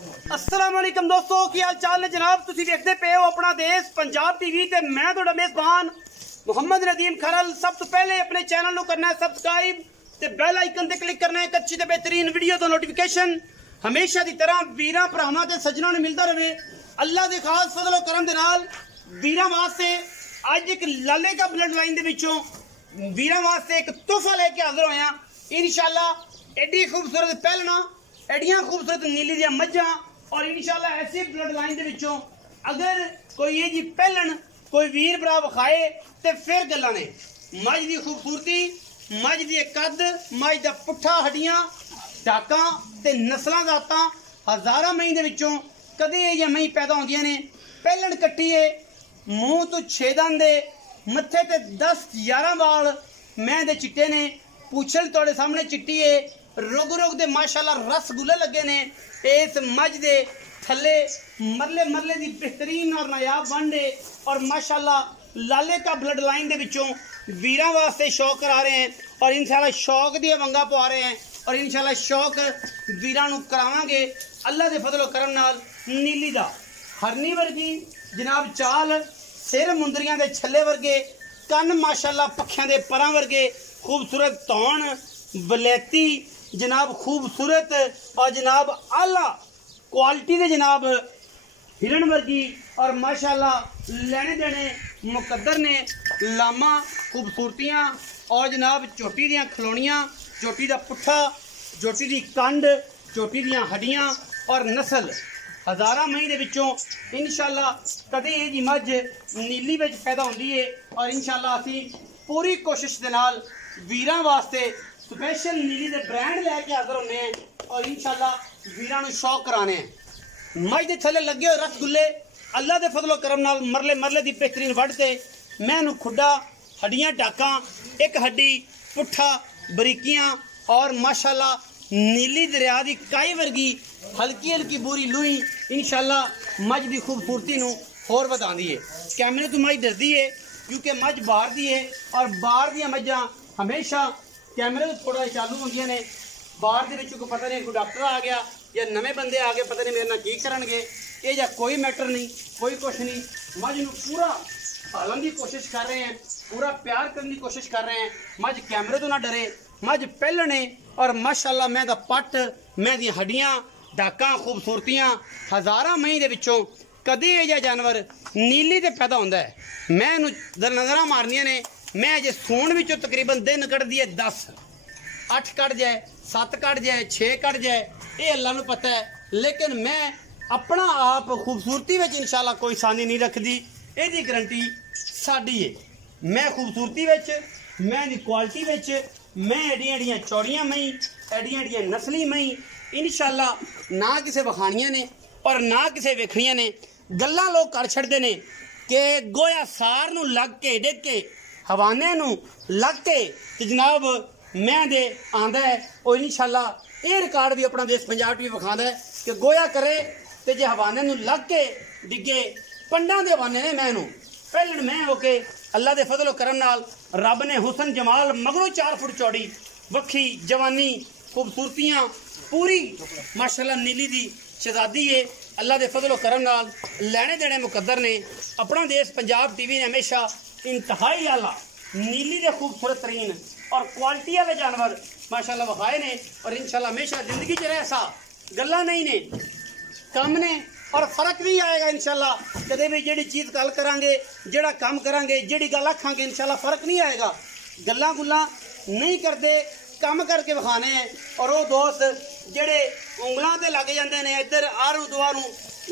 अस्सलाम वालेकुम दोस्तों, की हाल चाल ने जनाब। तुसी देखते पे हो अपना देश पंजाब टीवी ते मैं तुहाडा मेजबान मोहम्मद नदीम खरल। सब तो पहले अपने चैनल को करना है सब्सक्राइब ते बेल आइकन ते क्लिक करना है एक अच्छी ते बेहतरीन वीडियो तो नोटिफिकेशन हमेशा की तरह वीरां भरावां ते सज्जनां नूं मिलता रहे। अल्लाह दे खास फजल और करम दे नाल वीरां वास्ते अज एक लाले का ब्लड लाइन दे विचों वीरां वास्ते एक तोहफा लेके हाजिर होया इंशाल्लाह। एडी खूबसूरत पहलना, एडियां खूबसूरत नीली दियां मज्जां और इंशाल्लाह ऐसी ब्लड लाइन दे विचों अगर कोई ये जी पहलन कोई वीर भरा विखाए तो फिर गल्लां ने। मझ की खूबसूरती, मझ की कद, मझ का पुट्ठा हड्डियां डाकां ते नस्लां जातां हज़ारां मई दे विचों कदे ये मई पैदा होंदियां ने। पहलन कट्टी है, मूँह तो 6 दंद दे, मत्थे ते 10-11 वाल मैं दे चिट्टे ने, पूछल तुहाडे सामने चिट्टी है, रुग रुग दे माशाल्लाह रसगुल्ले लगे ने। इस मझ दे थले मरले मरले दी बेहतरीन और नायाब वंडे और माशाल्लाह लाले का ब्लड लाइन दे विचों वीरां वास्ते शौक करा रहे हैं और इंशाल्लाह शौक दी वंगा पवा रहे हैं और इंशाल्लाह शौक वीरां नूं करावांगे अल्लाह दे फजल और करम नाल। नीली दा हरनी वर्गी जनाब चाल, सिर मुंदरियां दे छल्ले वर्गे, कन माशाल्लाह पक्खियां दे परां वर्गे, खूबसूरत धौन वलैती जनाब खूबसूरत और जनाब आला क्वालिटी दे जनाब हिरण वर्गी और माशाल्लाह लेने देने मुकद्दर ने। लामा खूबसूरतियां और जनाब चोटी दियां खलोनियां, चोटी दा पुट्ठा, चोटी दी कंड, चोटी दियां हड्डियां और नस्ल हज़ारां मई दे विचों इंशाल्लाह कदे ये जी मझ नीली विच पैदा होंदी है और इंशाल्लाह असीं पूरी कोशिश दे नाल वीरां वास्ते स्पेशल नीली दे ब्रांड लैके हाजिर होने हैं और इंशाल्लाह वीरां नूं शौक कराने हैं। मझ दे थल्ले लगे हुए रसगुल्ले अल्लाह दे फजलो करम नाल मरले मरले दी बेहतरीन वड़ ते मैं नूं खुड्डा हड्डियां डाकां, एक हड्डी पुट्ठा बरीकियां और माशाल्लाह नीली दरिया दी काई वर्गी हल्की हल्की बुरी लुई इंशाल्लाह मझ दी खूबसूरती नूं होर वधांदी है। कैमरे तो मझ डरदी है क्योंकि मझ बाहर दी है और बाहर दी मझां हमेशा कैमरे तो थोड़ा चालू होंगे ने। बाहर के विचों पता नहीं कोई डॉक्टर आ गया या नवे बंदे आ गए, पता नहीं मेरे नाल की करनगे। ये जा कोई मैटर नहीं, कोई कुछ नहीं। मझ नूं पूरा पालन की कोशिश कर रहे हैं, पूरा प्यार करने की कोशिश कर रहे हैं। मझ कैमरे तो ना डरे, मझ पहलने और माशाल्लाह मैं दा पट, मैं दी हड्डियां डाकां खूबसूरतियां हज़ारां मई दे विचों कदे ये जानवर नीली ते पैदा होंदा है। मैं नूं नज़रां मारनियां ने। मैं अजे सूण विचों तकरीबन दिन कढ़दी है 10, 8 कढ़ जाए, 7 कढ़ जाए, 6 कढ़ जाए, ये अल्लाह नूं पता है। लेकिन मैं अपना आप खूबसूरती विच इंशाल्लाह कोई सानी नहीं रखदी, इहदी गारंटी साडी है। मैं खूबसूरती विच, मैं दी क्वालिटी विच, मैं एडियां एडियां चौड़ियां मई, एडियां एडियां नस्ली मई इंशाल्लाह ना किसे वखाणियां ने और ना किसे वेखणियां ने। गल्लां लोग कर छड़दे ने कि गोया सार नूं लग के डिग के हवाने नूं लग के ते जनाब मैं दे आंदा है और इंशाल्लाह ये रिकॉर्ड भी अपना देश पंजाब टीवी विखांदा है कि गोया करे ते जे हवाने नूं लग के डिगे पंडां दे हवाने ने मैं नूं पहलण मैं होके अल्लाह दे फजल करम नाल रब ने हुसन जमाल मगरों 4 फुट चौड़ी वक्खी जवानी खूबसूरतियां पूरी माशाल्लाह नीली दी शहजादी है। अल्लाह दे फजल करम नाल लेने देने मुकद्दर ने। अपना देश पंजाब टीवी ने हमेशा इंतहाई आला नीली दे खूबसूरत तरीन और क्वालिटी वाले जानवर माशाल्लाह विखाए ने और इंशाल्लाह हमेशा जिंदगी च ऐसा गल्ला नहीं ने, कम ने और फर्क नहीं आएगा इंशाल्लाह। कदे भी जेड़ी चीज़ गल करांगे, जेड़ा काम करांगे, जेड़ी गल आखांगे इंशाल्लाह फर्क नहीं आएगा। गल्लां गुल्लां नहीं करते, कम करके विखाने हैं। और वो दोस्त जेड़े उंगलों ते लग जाते हैं इधर आरू दुआरू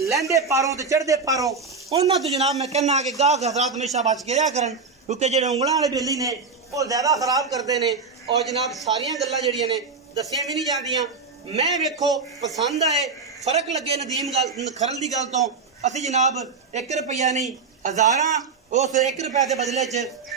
लैंदे पारों ते चढ़ते पारों, उन्होंने तो जनाब मैं कहना कि गाह हजरात हमेशा बच के रहा करन क्योंकि जेड़े उंगलों वाले बेली ने वो ज़्यादा खराब करते हैं और जनाब सारिया गल्लां जड़ियां ने दसियां भी नहीं जांदियां। मैं वेखो पसंद आए, फर्क लगे नदीम गल खरल की गल तो असी जनाब 1 रुपया नहीं हज़ारां उस 1 रुपये के बदले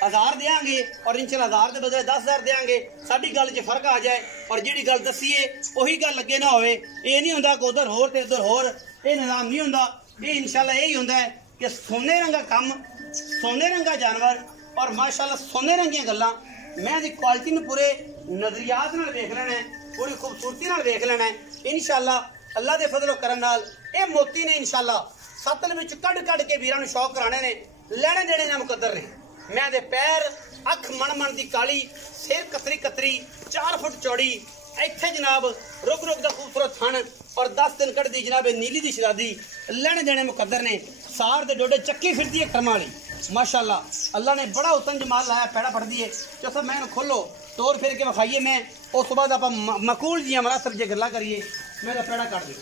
1000 देंगे और इंशाल्लाह 1000 के बदले 10,000 देंगे। साडी गल च फर्क आ जाए और जिहड़ी गल दसीए उही गल लगे ना होवे। ये नहीं हुंदा कि उधर होर ते उधर होर, ये निज़ाम नहीं हुंदा। ये इंशाल्लाह यही हुंदा है कि सोने रंगा कम, सोने रंगा जानवर और माशाल्लाह सोने रंगियां गल्लां। मैं दी क्वालिटी नूं पूरे नजरियात नाल वेख लेना है, पूरी खूबसूरती नाल वेख लेना है। इंशाल्लाह अल्लाह के फजलो करम नाल ये मोती ने इंशाल्लाह सतल विच कढ़ के वीरां नूं शौक कराने ने, लैने देने ना मुकद्दर ने। मैं दे पैर अख मन दी काली, सिर कतरी 4 फुट चौड़ी, इत्थे जनाब रुक दा खूबसूरत थन और 10 दिन कढ़दी जनाब नीली दी शरादी, लैने देने मुकद्दर ने। सार दे डोडे चक्की फिरदी है कर्मा वाली माशाअल्लाह। अल्लाह ने बड़ा उत्तम जमाल लाया, पैड़ा पड़दी है। जो सब मैं खोलो तोड़ फिर के विखाइए, मैं उस तो बाद आप मकूल जी हमारा सब जे गल्ला करिए। मेरा पैड़ा काट दो।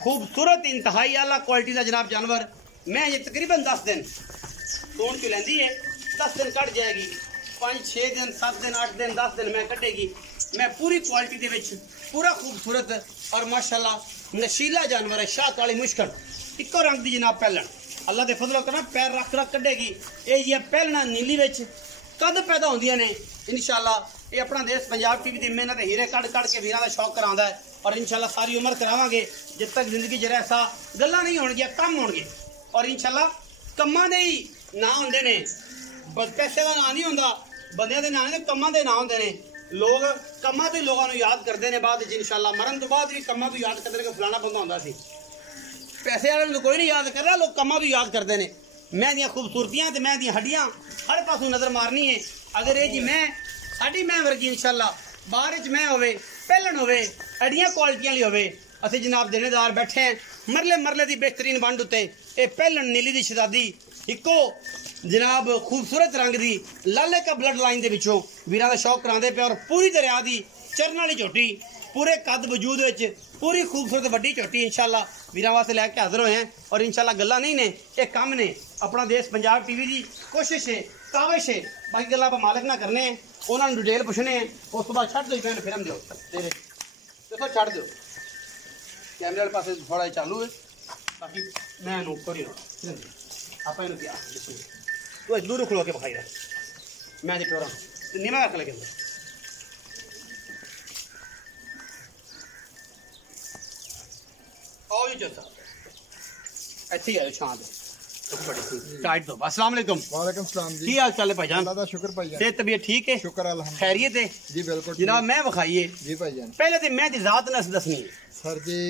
खूबसूरत इंतहाई आला क्वालिटी का जनाब जानवर। मैं ये तकरीबन 10 दिन सोन क्यों लेंदी है, 10 दिन कट जाएगी, 5-6 दिन 7 दिन 8 दिन 10 दिन मैं कटेगी। मैं पूरी क्वालिटी दे विच पूरा खूबसूरत और माशाअल्लाह नशीला जानवर है। शाह काली मुश्किल इको रंग दी जनाब पहलन, अल्लाह के फजलो करना पैर रख कटेगी। ये पहलना नीली विच कद पैदा होंदियां ने इंशाअल्लाह। ये अपना देश पंजाब टीवी की मेहनत हीरे कढ़ के वीरां दा शौक करांदा है और इंशाअल्लाह सारी उम्र करावांगे जब तक जिंदगी च रह सा गल्लां नहीं होणगियां, कम होणगे और इंशाअल्लाह कम्मां दे ही ना हुंदे ने। पैसे का ना नहीं हुंदा, बंदियां दे ना नहीं, कम्मां दे ना हुंदे ने। लोग कम्मां ते लोगों नूं याद करदे ने, बाद च इंशाअल्लाह मरन तो बाद भी कम्मां तो याद करदे ने कि फलाना बंदा हुंदा सी। पैसे वाले नूं कोई नहीं याद करदा, लोग कम्मां तो याद करदे ने। मैं दियां खूबसूरतियां ते मैं दियां हड्डियां हर पासों नज़र मारनी है। अगर ये जी मैं साडी मैं वर्गी इंशाअल्लाह बाहर च मैं होवे, पहलन होवे, हड्डियां क्वालिटियां ली होवे। असीं जनाब देनेदार बैठे हैं मरले दी बेहतरीन वंड उत्ते। ये पहलन नीली दी शहजादी इको जनाब खूबसूरत रंग दी लाले का ब्लड लाइन दे विचों वीरां दा शौक करांदे पे और पूरी दरिया दी चरण वाली झोटी पूरे कद वजूद विच पूरी खूबसूरत वड्डी झोटी इंशाअल्लाह वीरां वास्ते लैके हाजिर होए हैं। और इंशाअल्लाह गल्लां नहीं ने, ये काम ने। अपना देश पंजाब टीवी की कोशिश है, काविश है, बाकी गल्लां आप मालिक ना करने हैं, उन्होंने डिटेल पुछने हैं। उस तो बाद छड़ दो पैन फिरम दो तेरे देखो छड़ दो कैमरे वाले पास थोड़ा चालू है, बाकी मैं करी आप क्या तो दूर खलो के बखाई रहा मैं प्योरा नीमा रख लगे आओ जी चौथा ऐसे ही आयो छां टाइट दो। अस्सलाम वालेकुम। वालेकुम सलाम जी। की हाल चाल है भाईजान? अल्लाह दा शुक्र भाईजान। सेहत तबीयत ठीक है? शुक्र अल्हम्दुलिल्लाह। खैरियत है जी बिल्कुल जनाब। मैं बखाइए जी भाईजान। पहले तो मैं दी जात न दसनी है सर जी,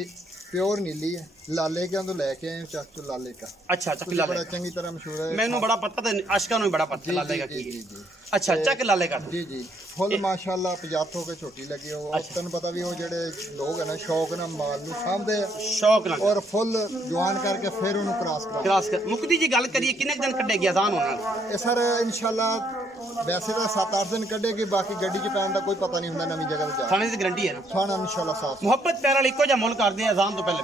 प्योर नीली है, लाले के तो लेके आए चक तो लाले का। अच्छा चक लाले बड़ा चंगी तरह मशहूर है, मैनू बड़ा पता था, आशिका नूं बड़ा पता लाले का की है। अच्छा चक लाले का जी जी फुल माशाअल्लाह 50 हो के छोटी लगी हो। तन पता भी वो जेडे लोग है ना शौक ना माल नूं सामदे शौक ना और फुल जवान करके फिर उन्हें क्रॉस कर मुक्ति जी गल करिए किन्ने दिन कटेगी आसान होना ये सर इंशाल्लाह वैसे तो 7-8 दिन कटेगी, बाकी गड्डी च पैन का कोई पता नहीं होंदा, नवी जगह पे जा थाने की गारंटी है ना थाना इंशाल्लाह साफ। मोहब्बत प्यार वाली इको जा मुल करदे हैं आजान तो पहले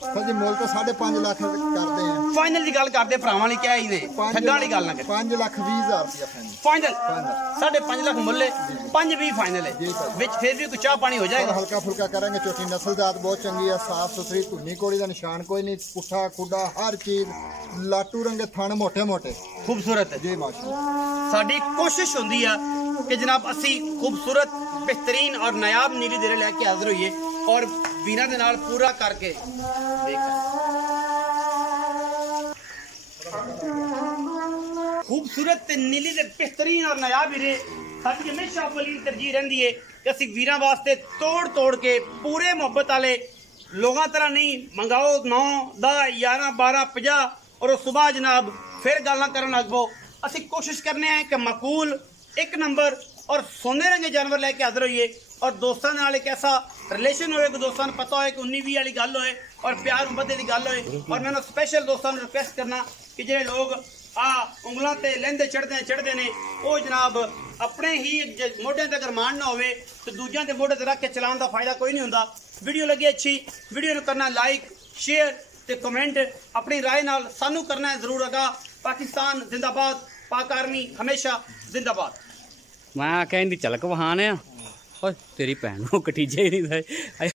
सर जी मोल तो 5.5 लाख करते हैं। फाइनल की गल करदे भरावां ने क्या ही ने ठग्गां वाली गल ना कर 5,20,000 रुपया फाइनल 5.5 लाख मुल्ले 5-20 फाइनल है विच फिर भी कुछ चाह पानी हो जाएगा। हल्का फुल्का करेंगे। छोटी नस्ल जात बहुत चंगी है, साफ सुथरी, धुनी कोड़ी का निशान कोई नहीं, पुठा खुडा हर चीज, लाटू रंगे थाने मोटे मोटे खूबसूरत है जी माशाअल्लाह। साडी कोशिश होंदी है कि जनाब असी खूबसूरत बेहतरीन और नायाब नीली देरे लेके हाजिर होइए और वीरां दे नाल पूरा करके खूबसूरत नीली दे बेहतरीन और नायाब हीरे साडी हमेशा अवली तरजीह रहिंदी है कि असी वीरां वास्ते तोड़ के पूरे मुहब्बत वाले लोगों तरह नहीं मंगाओ 9, 10, 11, 12, 50 और सुबह जनाब फिर गल्लां करन लग पो। असी कोशिश करने हैं कि मकूल एक नंबर और सोने रंगे जानवर लेके हाजिर होइए और दोस्तों नाल एक ऐसा रिलेशन होए कि दोस्तों को पता होए कि 19-20 वाली गल होए और प्यार मुहब्बत की गल होए। और मैंने स्पेशल दोस्तों को रिक्वेस्ट करना कि जो लोग उंगलों ते लेंदे चढ़ते ने वो जनाब अपने ही मोढे ते अगर मान ना होवे तो दूजियां दे मोढे ते रख के चलाने का फायदा कोई नहीं होंदा। वीडियो लगी अच्छी वीडियो को करना लाइक शेयर ते कमेंट, अपनी राय नाल सानू करना है जरूर। अगा पाकिस्तान जिंदाबाद, पाक आर्मी हमेशा जिंदाबाद। मैं कहती झलक वहाने और तेरी भैन को कटीजे ही नहीं थे।